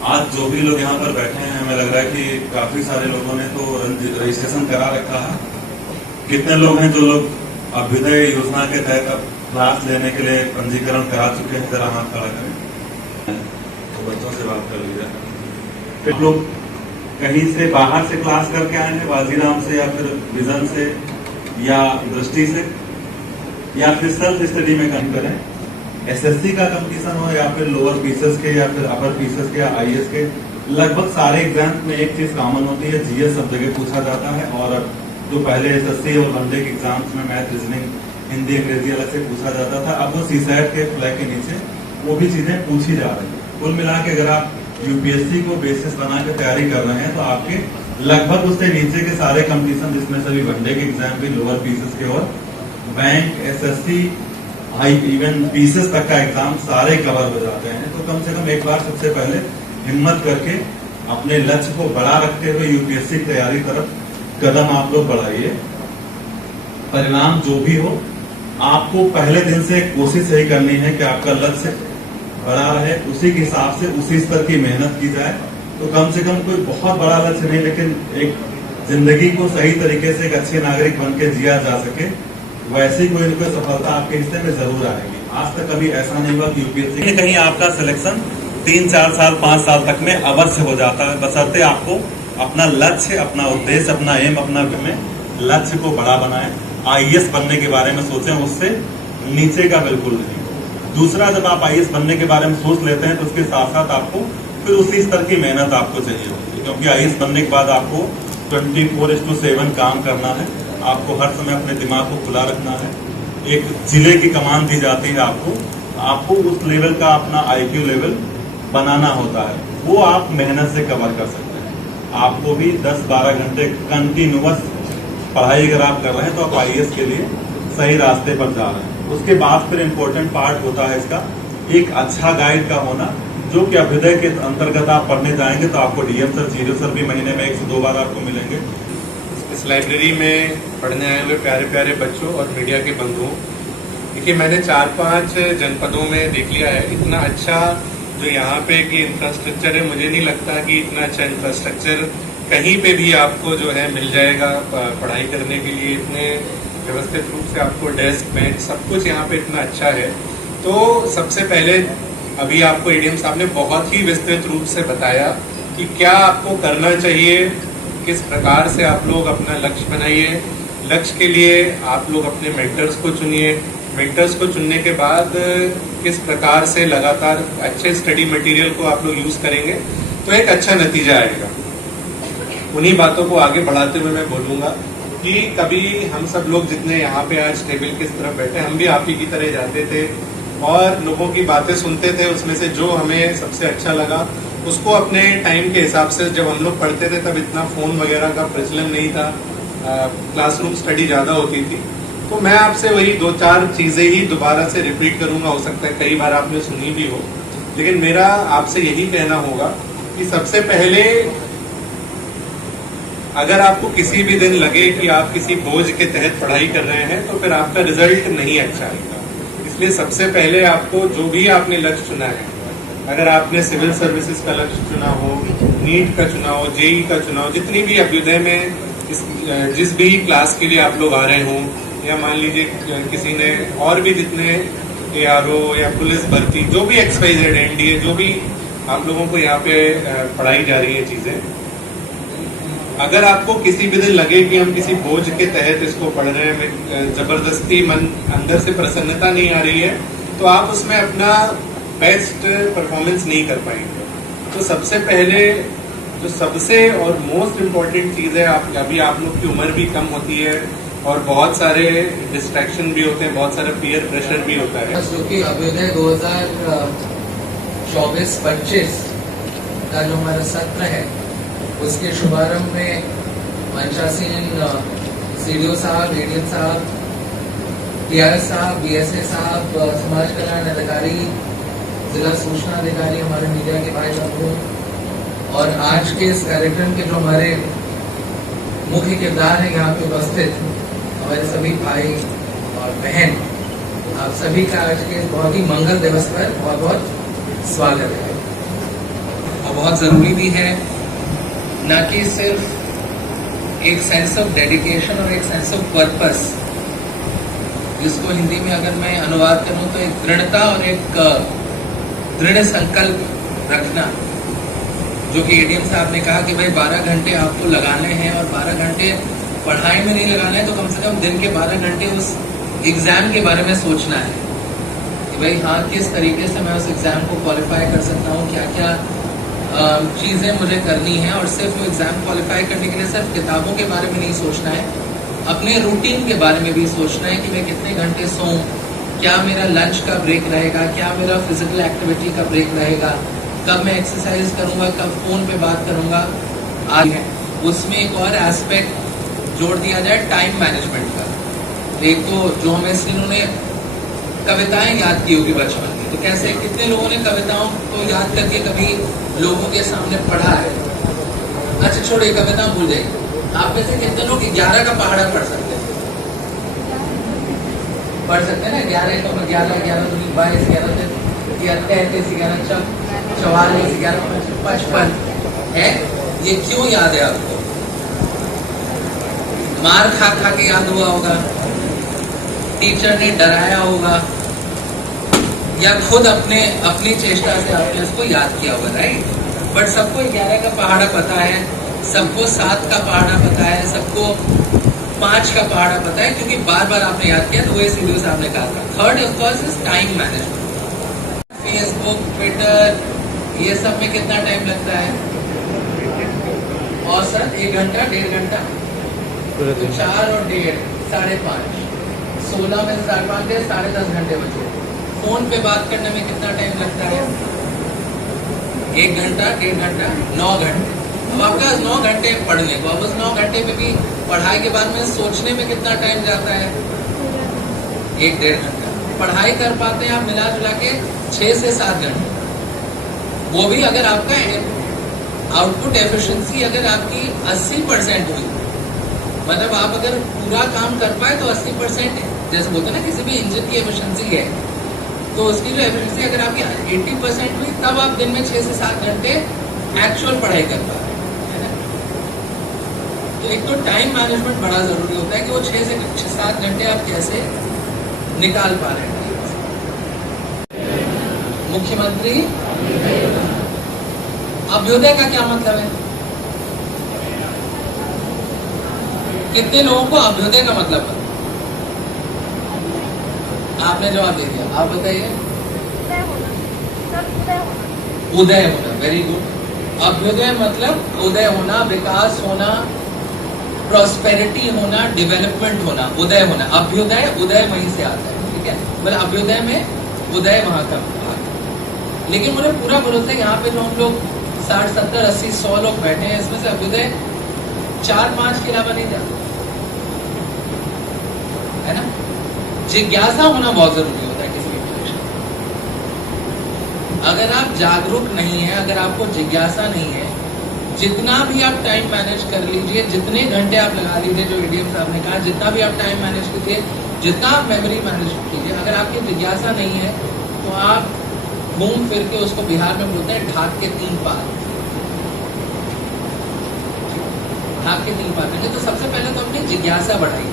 आज जो भी लोग यहाँ पर बैठे हैं, हमें लग रहा है कि काफी सारे लोगों ने तो रजिस्ट्रेशन करा रखा है। कितने लोग हैं जो लोग अभ्युदय योजना के तहत अब क्लास लेने के लिए पंजीकरण करा चुके हैं? जरा हाथ खड़ा करें तो बच्चों से बात कर लीजिए। फिर लोग कहीं से बाहर से क्लास करके आए हैं, वाजीराम से या फिर विजन से या दृष्टि से, या फिर सेल्फ स्टडी में काम करें, एसएससी का कंपटीशन हो या फिर लोअर पीसेस के या फिर अपर पीसेस के या आईएएस के, लगभग सारे एग्जाम में एक चीज कॉमन होती है, जीएस सब जगह पूछा जाता है। और जो पहले एसएससी और वनडे के एग्जाम्स में मैथ, रीजनिंग, हिंदी, अंग्रेजी अलग से पूछा जाता था, अब वो सीसैट के फ्लैग के नीचे वो भी चीजें पूछी जा रही है। कुल मिला के अगर आप यूपीएससी को बेसिस बना के तैयारी कर रहे हैं तो आपके लगभग उससे नीचे के सारे कंपटीशन, जिसमें सभी वनडे के एग्जाम भी, लोअर पीसेस के और bank, SSC, high even pieces तक का एग्जाम सारे कवर हो जाते हैं। तो कम से कम एक बार सबसे पहले हिम्मत करके अपने लक्ष्य को बड़ा रखते हुए यूपीएससी की तैयारी तरफ कदम आप लोग बढ़ाइए। परिणाम जो भी हो, आपको पहले दिन से कोशिश यही करनी है कि आपका लक्ष्य बड़ा रहे, उसी के हिसाब से उसी स्तर की मेहनत की जाए। तो कम से कम कोई बहुत बड़ा लक्ष्य नहीं, लेकिन एक जिंदगी को सही तरीके से एक अच्छे नागरिक बन के जिया जा सके, वैसी कोई न कोई सफलता आपके हिस्से में जरूर आएगी। आज तक कभी ऐसा नहीं हुआ कि यूपीएससी कहीं आपका सिलेक्शन 3, 4 साल, 5 साल तक में अवश्य हो जाता है, बशर्ते आपको अपना लक्ष्य, अपना उद्देश्य, अपना एम, अपना लक्ष्य को बड़ा बनाए। आईएएस बनने के बारे में सोचें, उससे नीचे का बिल्कुल नहीं। दूसरा, जब आप आईएएस बनने के बारे में सोच लेते हैं तो उसके साथ साथ आपको फिर उसी स्तर की मेहनत आपको चाहिए होगी, क्योंकि आईएएस बनने के बाद आपको 24/7 काम करना है। आपको हर समय अपने दिमाग को खुला रखना है। एक जिले की कमान दी जाती है आपको उस लेवल का अपना आईक्यू लेवल बनाना होता है, वो आप मेहनत से कवर कर सकते हैं। आपको भी 10-12 घंटे कंटिन्यूअस पढ़ाई अगर आप कर रहे हैं तो आप आईएएस के लिए सही रास्ते पर जा रहे हैं। उसके बाद फिर इम्पोर्टेंट पार्ट होता है इसका एक अच्छा गाइड का होना, जो कि अभ्युदय के अंतर्गत आप पढ़ने जाएंगे तो आपको डीएम सर, जीरो सर भी महीने में 1 से 2 बार आपको मिलेंगे। इस लाइब्रेरी में पढ़ने आए हुए प्यारे प्यारे बच्चों और मीडिया के बंधुओं, देखिए मैंने 4-5 जनपदों में देख लिया है, इतना अच्छा जो यहाँ पे कि इंफ्रास्ट्रक्चर है, मुझे नहीं लगता कि इतना अच्छा इंफ्रास्ट्रक्चर कहीं पे भी आपको जो है मिल जाएगा पढ़ाई करने के लिए। इतने व्यवस्थित रूप से आपको डेस्क, बेंच, सब कुछ यहाँ पे इतना अच्छा है। तो सबसे पहले अभी आपको एडीएम साहब ने बहुत ही विस्तृत रूप से बताया कि क्या आपको करना चाहिए, किस प्रकार से आप लोग अपना लक्ष्य बनाइए। लक्ष्य के लिए आप लोग अपने मेंटर्स को चुनिए, मेंटर्स को चुनने के बाद किस प्रकार से लगातार अच्छे स्टडी मटेरियल को आप लोग यूज करेंगे तो एक अच्छा नतीजा आएगा। उन्हीं बातों को आगे बढ़ाते हुए मैं बोलूंगा कि कभी हम सब लोग जितने यहाँ पे आज टेबल की तरफ बैठे, हम भी आप ही की तरह जाते थे और लोगों की बातें सुनते थे, उसमें से जो हमें सबसे अच्छा लगा उसको अपने टाइम के हिसाब से, जब हम लोग पढ़ते थे तब इतना फोन वगैरह का प्रचलन नहीं था, क्लासरूम स्टडी ज्यादा होती थी। तो मैं आपसे वही 2-4 चीजें ही दोबारा से रिपीट करूंगा, हो सकता है कई बार आपने सुनी भी हो, लेकिन मेरा आपसे यही कहना होगा कि सबसे पहले अगर आपको किसी भी दिन लगे कि आप किसी बोझ के तहत पढ़ाई कर रहे हैं तो फिर आपका रिजल्ट नहीं अच्छा आएगा। इसलिए सबसे पहले आपको जो भी आपने लक्ष्य चुना है, अगर आपने सिविल सर्विसेज का लक्ष्य चुना हो, नीट का चुना हो, जेई का चुना हो, जितनी भी अभ्युदय में जिस भी क्लास के लिए आप लोग आ रहे हों, या मान लीजिए किसी ने और भी जितने एआरओ या पुलिस भर्ती, जो भी XYZ, एनडीए, जो भी आप लोगों को यहाँ पे पढ़ाई जा रही है चीजें, अगर आपको किसी भी दिन लगे कि हम किसी बोझ के तहत इसको पढ़ रहे हैं, जबरदस्ती मन अंदर से प्रसन्नता नहीं आ रही है, तो आप उसमें अपना बेस्ट परफॉर्मेंस नहीं कर पाएंगे। तो सबसे पहले जो सबसे और मोस्ट इम्पोर्टेंट चीज है, अभी आप लोग की उम्र भी कम होती है और बहुत सारे डिस्ट्रैक्शन भी होते हैं, बहुत सारा पीयर प्रेशर भी होता है। जो कि अभ्युदय 2024-25 का जो हमारा सत्र है, उसके शुभारंभ में मंचासीन सीडीओ साहब, एडीएम साहब, टीआरएस साहब, बीएसए साहब, समाज कल्याण अधिकारी, जिला सूचना अधिकारी, हमारे मीडिया के भाई बंधु, और आज के इस कार्यक्रम के जो हमारे मुख्य किरदार हैं यहाँ पे उपस्थित, हमारे सभी भाई और बहन, आप सभी का आज के बहुत ही मंगल दिवस पर बहुत बहुत स्वागत है। बहुत ज़रूरी भी है, ना कि सिर्फ एक सेंस ऑफ डेडिकेशन और एक सेंस ऑफ पर्पस, जिसको हिंदी में अगर मैं अनुवाद करूं तो एक दृढ़ता और एक दृढ़ संकल्प रखना, जो कि एडीएम साहब ने कहा कि भाई 12 घंटे आपको लगाने हैं और 12 घंटे पढ़ाई में नहीं लगाना है, तो कम से कम दिन के 12 घंटे उस एग्जाम के बारे में सोचना है कि भाई हाँ, किस तरीके से मैं उस एग्जाम को क्वालिफाई कर सकता हूँ, क्या क्या चीज़ें मुझे करनी है। और सिर्फ वो एग्जाम क्वालिफाई करने के लिए सिर्फ किताबों के बारे में नहीं सोचना है, अपने रूटीन के बारे में भी सोचना है कि मैं कितने घंटे सोऊं, क्या मेरा लंच का ब्रेक रहेगा, क्या मेरा फिजिकल एक्टिविटी का ब्रेक रहेगा, कब मैं एक्सरसाइज करूंगा, कब फोन पे बात करूंगा। आज है उसमें एक और एस्पेक्ट जोड़ दिया जाए टाइम मैनेजमेंट का। एक तो जो हमें इन्होंने कविताएं याद की होगी बचपन में, तो कैसे कितने लोगों ने कविताओं को याद करके कभी लोगों के सामने पढ़ा है। अच्छा छोड़िए, कविता भूल जाइए, आप में से कितने लोग 11 का पहाड़ा पढ़ सकते हैं? पढ़ सकते हैं ना? 11 तो 11 11 दूनी 22 11 33 11 44 11 55 है। ये क्यों याद है आपको? मार खा खा के याद हुआ होगा, टीचर ने डराया होगा, या खुद अपनी चेष्टा से आपने उसको याद किया होगा, राइट? बट सबको 11 का पहाड़ा पता है, सबको 7 का पहाड़ा पता है, सबको 5 का पहाड़ा पता है, क्योंकि बार बार आपने याद किया। तो वही सीधे साहब ने कहा था। Third of course is time management. Facebook, Twitter, ये सब में कितना टाइम लगता है? औसत 1 घंटा 1.5 घंटा, तो 4 और 1.5 5.5, 16 में 5.5 10.5 घंटे बचे। फोन पे बात करने में कितना टाइम लगता है? 1 घंटा 1.5 घंटा 9 घंटे। अब आपका 9 घंटे पढ़ने को, अब उस 9 घंटे में भी पढ़ाई के बाद में सोचने में कितना टाइम जाता है? 1.5 घंटा। पढ़ाई कर पाते हैं आप मिला जुला के 6 से 7 घंटे। वो भी अगर आपका आउटपुट एफिशिएंसी अगर आपकी 80% हुई, मतलब आप अगर पूरा काम कर पाए तो 80%, जैसे बोलते हैं ना किसी भी इंजन की एफिशिएंसी है, तो उसकी जो एफिशिएंसी अगर आपकी 80% हुई, तब आप दिन में 6 से 7 घंटे एक्चुअल पढ़ाई कर पा रहे हैं। तो एक तो टाइम मैनेजमेंट बड़ा जरूरी होता है कि वो 6 से 7 घंटे आप कैसे निकाल पा रहे हैं। मुख्यमंत्री अभ्युदय का क्या मतलब है? कितने लोगों को अभ्युदय का मतलब है? आपने जवाब दे दिया, आप बताइए। उदय होना, वेरी गुड। अभ्युदय मतलब उदय होना, विकास होना, प्रॉस्पेरिटी होना, डेवलपमेंट होना, उदय होना। अभ्युदय, उदय वहीं से आता है, ठीक है? मतलब अभ्युदय में उदय वहां का आता है। लेकिन मुझे पूरा भरोसा है यहाँ पे जो हम लोग 60 70 80 100 लोग बैठे हैं, इसमें से अभ्युदय 4-5 के अलावा नहीं जाता है ना। जिज्ञासा होना बहुत जरूरी होता है किसी भी परीक्षा। अगर आप जागरूक नहीं है, अगर आपको जिज्ञासा नहीं है, जितना भी आप टाइम मैनेज कर लीजिए, जितने घंटे आप लगा लीजिए, जो एडीएम साहब ने कहा, जितना भी आप टाइम मैनेज कीजिए, जितना आप मेमोरी मैनेज कीजिए, अगर आपकी जिज्ञासा नहीं है तो आप घूम फिर के, उसको बिहार में बोलते हैं ढाक के 3 पार, ढाक के 3 पार करेंगे। तो सबसे पहले तो अपनी जिज्ञासा बढ़ाइए।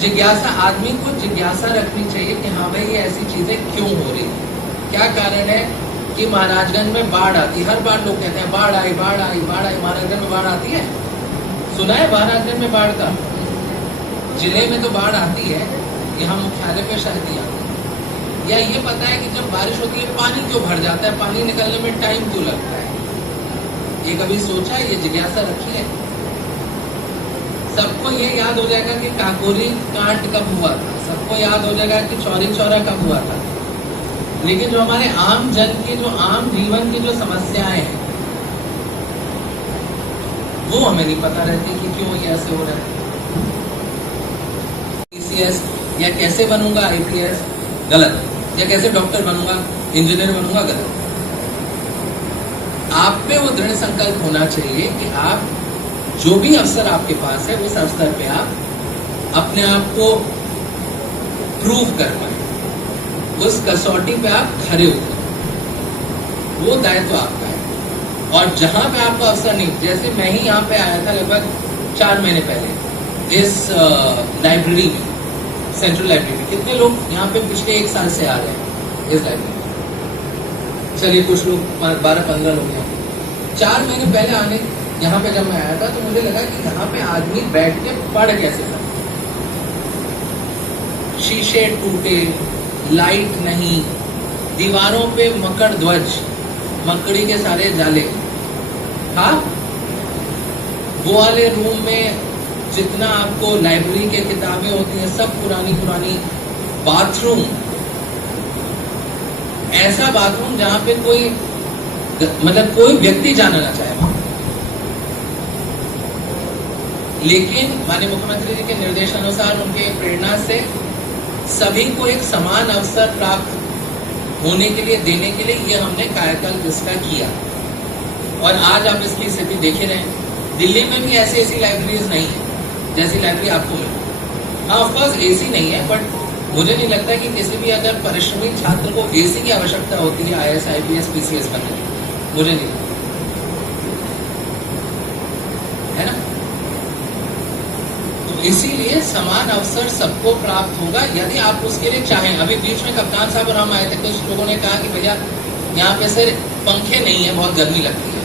जिज्ञासा, आदमी को जिज्ञासा रखनी चाहिए कि हाँ भाई ये ऐसी चीजें क्यों हो रही है, क्या कारण है कि महाराजगंज में बाढ़ आती है। हर बार लोग कहते हैं बाढ़ आई बाढ़ आई बाढ़ आई। महाराजगंज में बाढ़ आती है? सुना है महाराजगंज में बाढ़ का? जिले में तो बाढ़ आती है, यहाँ मुख्यालय पे शायद नहीं आती। या ये पता है कि जब बारिश होती है पानी क्यों भर जाता है, पानी निकलने में टाइम क्यों लगता है? ये कभी सोचा है? ये जिज्ञासा रखी है? सबको ये याद हो जाएगा कि काकोरी कांड कब हुआ था, सबको याद हो जाएगा कि चौरी चौरा कब हुआ था, लेकिन जो हमारे आम जन की, जो आम जीवन की जो समस्याएं हैं, वो हमें नहीं पता रहती कि क्यों ये ऐसे हो रहा है। पीसीएस या कैसे बनूंगा आईपीएस, गलत। या कैसे डॉक्टर बनूंगा, इंजीनियर बनूंगा, गलत। आप में वो दृढ़ संकल्प होना चाहिए कि आप जो भी अवसर आपके पास है, उस अवसर पे आप अपने आप को प्रूव कर पाए, उस कसौटी पे आप खरे उतरे। वो दायित्व आपका है। और जहां पे आपको अवसर नहीं, जैसे मैं ही यहाँ पे आया था लगभग 4 महीने पहले इस लाइब्रेरी में, सेंट्रल लाइब्रेरी में। कितने लोग यहाँ पे पिछले 1 साल से आ रहे हैं इस लाइब्रेरी में? चलिए कुछ लोग 12-15 लोग हैं। 4 महीने पहले आने यहाँ पे जब मैं आया था तो मुझे लगा कि यहाँ पे आदमी बैठ के पढ़ कैसे सकता। शीशे टूटे, लाइट नहीं, दीवारों पे मकर ध्वज, मकड़ी के सारे जाले, हाँ। वो वाले रूम में जितना आपको लाइब्रेरी के किताबें होती हैं सब पुरानी पुरानी। बाथरूम, ऐसा बाथरूम जहां पे कोई मतलब कोई व्यक्ति जाना ना चाहे वहां। लेकिन माननीय मुख्यमंत्री जी के निर्देशानुसार, उनके प्रेरणा से सभी को एक समान अवसर प्राप्त होने के लिए, देने के लिए ये हमने कायाकल्प इसका किया। और आज आप इसकी स्थिति देख ही रहे हैं। दिल्ली में भी ऐसी लाइब्रेरीज नहीं है जैसी लाइब्रेरी आपको मिले। हाँ, ऑफकोर्स एसी नहीं है, बट मुझे नहीं लगता कि किसी भी अगर परिश्रमी छात्र को एसी की आवश्यकता होती है IAS, IPS, PCS बनने की, मुझे नहीं लगता, है ना। तो इसीलिए समान अवसर सबको प्राप्त होगा यदि आप उसके लिए चाहें। अभी बीच में कप्तान साहब और हम आए थे, कुछ लोगों ने कहा कि भैया यहाँ पे सर पंखे नहीं है, बहुत गर्मी लगती है।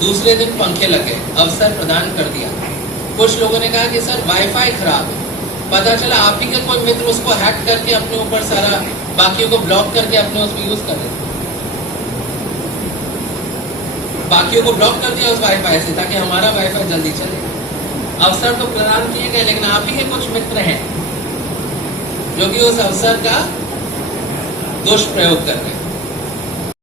दूसरे दिन पंखे लगे, अवसर प्रदान कर दिया। कुछ लोगों ने कहा कि सर वाईफाई खराब है, पता चला आप ही का कोई मित्र उसको हैक करके अपने ऊपर सारा, बाकियों को ब्लॉक करके अपने उसमें यूज कर देते, बाकियों को ब्लॉक कर दिया उस वाईफाई से ताकि हमारा वाईफाई जल्दी चले। अवसर तो प्रदान किए गए, लेकिन आप ही के कुछ मित्र हैं जो कि उस अवसर का दुष्प्रयोग कर रहे हैं।